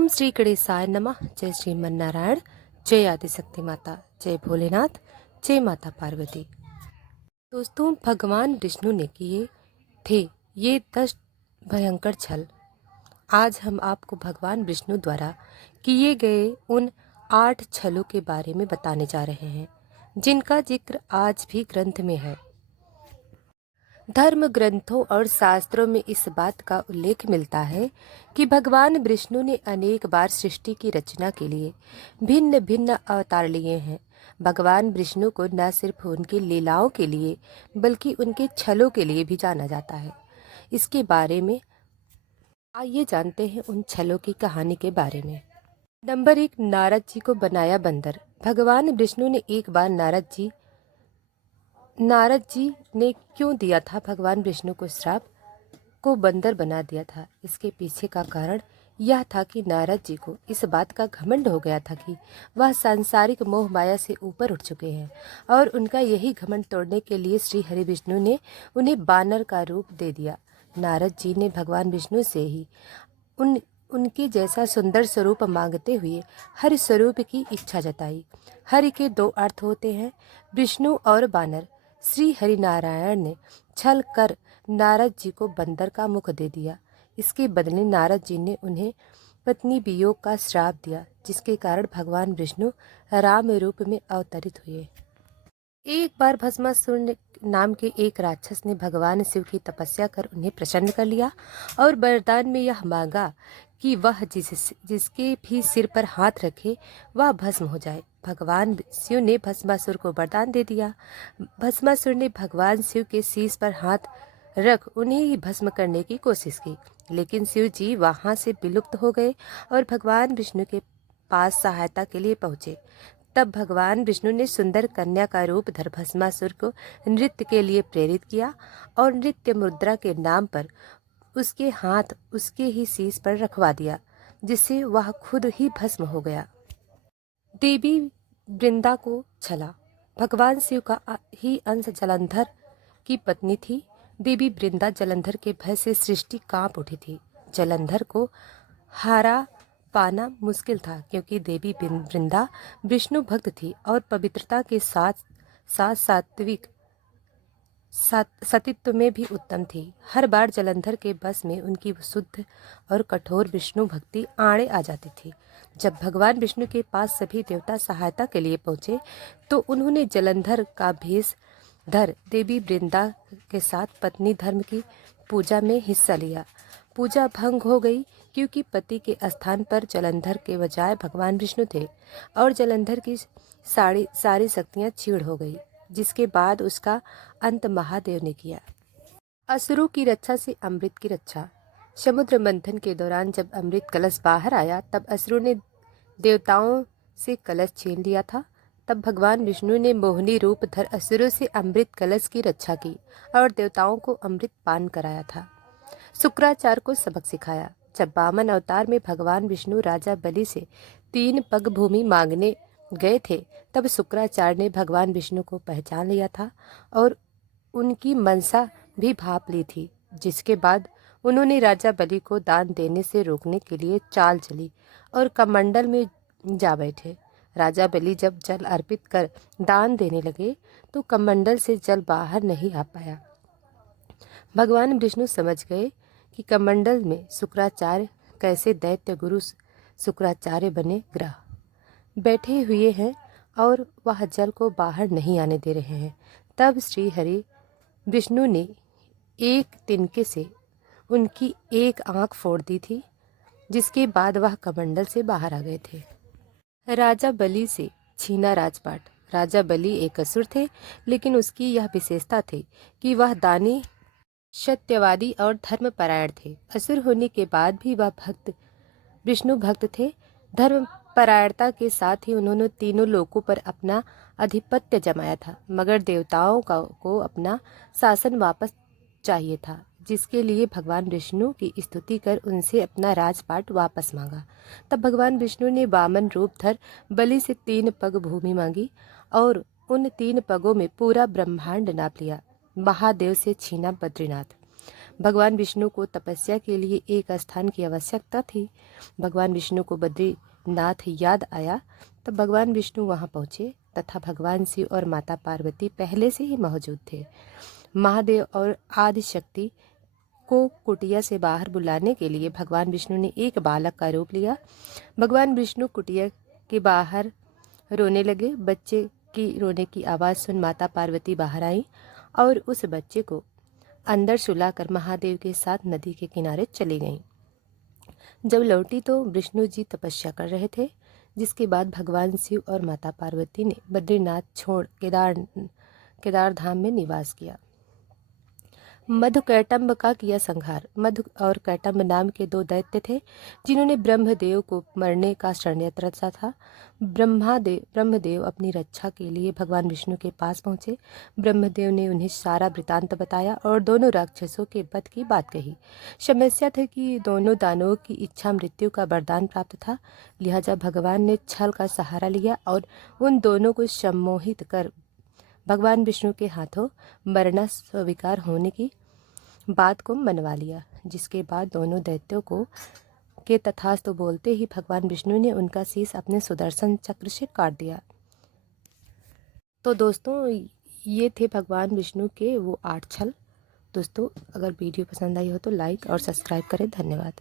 ओम श्री गणेशाय नमः। जय श्रीमन नारायण, जय आदिशक्ति माता, जय भोलेनाथ, जय माता पार्वती। दोस्तों, भगवान विष्णु ने किए थे ये 10 भयंकर छल। आज हम आपको भगवान विष्णु द्वारा किए गए उन 8 छलों के बारे में बताने जा रहे हैं, जिनका जिक्र आज भी ग्रंथ में है। धर्म ग्रंथों और शास्त्रों में इस बात का उल्लेख मिलता है कि भगवान विष्णु ने अनेक बार सृष्टि की रचना के लिए भिन्न भिन्न अवतार लिए हैं। भगवान विष्णु को न सिर्फ उनकी लीलाओं के लिए बल्कि उनके छलों के लिए भी जाना जाता है। इसके बारे में आइए जानते हैं उन छलों की कहानी के बारे में। नंबर 1, नारद जी को बनाया बंदर। भगवान विष्णु ने एक बार नारद जी ने क्यों दिया था भगवान विष्णु को श्राप को बंदर बना दिया था। इसके पीछे का कारण यह था कि नारद जी को इस बात का घमंड हो गया था कि वह सांसारिक मोह माया से ऊपर उठ चुके हैं और उनका यही घमंड तोड़ने के लिए श्री हरि विष्णु ने उन्हें बानर का रूप दे दिया। नारद जी ने भगवान विष्णु से ही उनके जैसा सुंदर स्वरूप मांगते हुए हरि स्वरूप की इच्छा जताई। हरि के 2 अर्थ होते हैं, विष्णु और बानर। श्री हरिनारायण ने छल कर नारद जी को बंदर का मुख दे दिया। इसके बदले नारद जी ने उन्हें पत्नी वियोग का श्राप दिया, जिसके कारण भगवान विष्णु राम रूप में अवतरित हुए। एक बार भस्मासुर नाम के एक राक्षस ने भगवान शिव की तपस्या कर उन्हें प्रसन्न कर लिया और वरदान में यह मांगा कि वह जिसके भी सिर पर हाथ रखे वह भस्म हो जाए। भगवान शिव ने भस्मासुर को वरदान दे दिया। भस्मासुर ने भगवान शिव के शीश पर हाथ रख उन्हें ही भस्म करने की कोशिश की, लेकिन शिव जी वहां से विलुप्त हो गए और भगवान विष्णु के पास सहायता के लिए पहुंचे। तब भगवान विष्णु ने सुंदर कन्या का रूप धर भस्मासुर को नृत्य के लिए प्रेरित किया और नृत्य मुद्रा के नाम पर उसके हाथ उसके ही शीश पर रखवा दिया, जिससे वह खुद ही भस्म हो गया। देवी वृंदा को छला। भगवान शिव का ही अंश जलंधर की पत्नी थी। देवी वृंदा जलंधर के भय से सृष्टि कांप उठी थी। जलंधर को हारा पाना मुश्किल था, क्योंकि देवी वृंदा विष्णु भक्त थी और पवित्रता के साथ साथ सात्विक सतीत्व में भी उत्तम थी। हर बार जलंधर के बस में उनकी शुद्ध और कठोर विष्णु भक्ति आड़े आ जाती थी। जब भगवान विष्णु के पास सभी देवता सहायता के लिए पहुंचे तो उन्होंने जलंधर का भेष धर देवी वृंदा के साथ पत्नी धर्म की पूजा में हिस्सा लिया। पूजा भंग हो गई, क्योंकि पति के स्थान पर जलंधर के बजाय भगवान विष्णु थे और जलंधर की सारी शक्तियां क्षीण हो गई, जिसके बाद उसका अंत महादेव ने किया। असुरों की रक्षा से अमृत की रक्षा। समुद्र मंथन के दौरान जब अमृत कलश बाहर आया तब असुरों ने देवताओं से कलश छीन लिया था। तब भगवान विष्णु ने मोहिनी रूप धर असुरों से अमृत कलश की रक्षा की और देवताओं को अमृत पान कराया था। शुक्राचार्य को सबक सिखाया। जब वामन अवतार में भगवान विष्णु राजा बलि से 3 पग भूमि मांगने गए थे, तब शुक्राचार्य ने भगवान विष्णु को पहचान लिया था और उनकी मनसा भी भाप ली थी, जिसके बाद उन्होंने राजा बलि को दान देने से रोकने के लिए चाल चली और कमंडल में जा बैठे। राजा बलि जब जल अर्पित कर दान देने लगे तो कमंडल से जल बाहर नहीं आ पाया। भगवान विष्णु समझ गए कि कमंडल में शुक्राचार्य कैसे दैत्य गुरु शुक्राचार्य बने ग्रह बैठे हुए हैं और वह जल को बाहर नहीं आने दे रहे हैं। तब श्री हरि विष्णु ने एक तिनके से उनकी एक आंख फोड़ दी थी, जिसके बाद वह कमंडल से बाहर आ गए थे। राजा बलि से छीना राजपाट। राजा बलि एक असुर थे, लेकिन उसकी यह विशेषता थी कि वह दानी, सत्यवादी और धर्मपरायण थे। असुर होने के बाद भी वह विष्णु भक्त थे। धर्म परायणता के साथ ही उन्होंने तीनों लोकों पर अपना आधिपत्य जमाया था, मगर देवताओं को अपना शासन वापस चाहिए था, जिसके लिए भगवान विष्णु की स्तुति कर उनसे अपना राजपाट वापस मांगा। तब भगवान विष्णु ने वामन रूप धर बलि से 3 पग भूमि मांगी और उन 3 पगों में पूरा ब्रह्मांड नाप लिया। महादेव से छीना बद्रीनाथ। भगवान विष्णु को तपस्या के लिए एक स्थान की आवश्यकता थी। भगवान विष्णु को बद्रीनाथ याद आया, तब भगवान विष्णु वहां पहुंचे तथा भगवान शिव और माता पार्वती पहले से ही मौजूद थे। महादेव और आदि शक्ति को कुटिया से बाहर बुलाने के लिए भगवान विष्णु ने एक बालक का रूप लिया। भगवान विष्णु कुटिया के बाहर रोने लगे। बच्चे की रोने की आवाज़ सुन माता पार्वती बाहर आई और उस बच्चे को अंदर सुलाकर महादेव के साथ नदी के किनारे चली गईं। जब लौटी तो विष्णु जी तपस्या कर रहे थे, जिसके बाद भगवान शिव और माता पार्वती ने बद्रीनाथ छोड़ केदार धाम में निवास किया। मधुकैटम्ब का किया संहार। मधु और कैटम्ब नाम के दो दैत्य थे जिन्होंने ब्रह्मदेव को मरने का षड्यंत्र रचा था। ब्रह्मदेव अपनी रक्षा के लिए भगवान विष्णु के पास पहुंचे। ब्रह्मदेव ने उन्हें सारा वृतांत बताया और दोनों राक्षसों के वध की बात कही। समस्या थी कि दोनों दानवों की इच्छा मृत्यु का वरदान प्राप्त था, लिहाजा भगवान ने छल का सहारा लिया और उन दोनों को सम्मोहित कर भगवान विष्णु के हाथों मरना स्वीकार होने की बात को मनवा लिया, जिसके बाद दोनों दैत्यों को के तथास्तु बोलते ही भगवान विष्णु ने उनका शीश अपने सुदर्शन चक्र से काट दिया। तो दोस्तों, ये थे भगवान विष्णु के वो 8 छल। दोस्तों, अगर वीडियो पसंद आई हो तो लाइक और सब्सक्राइब करें। धन्यवाद।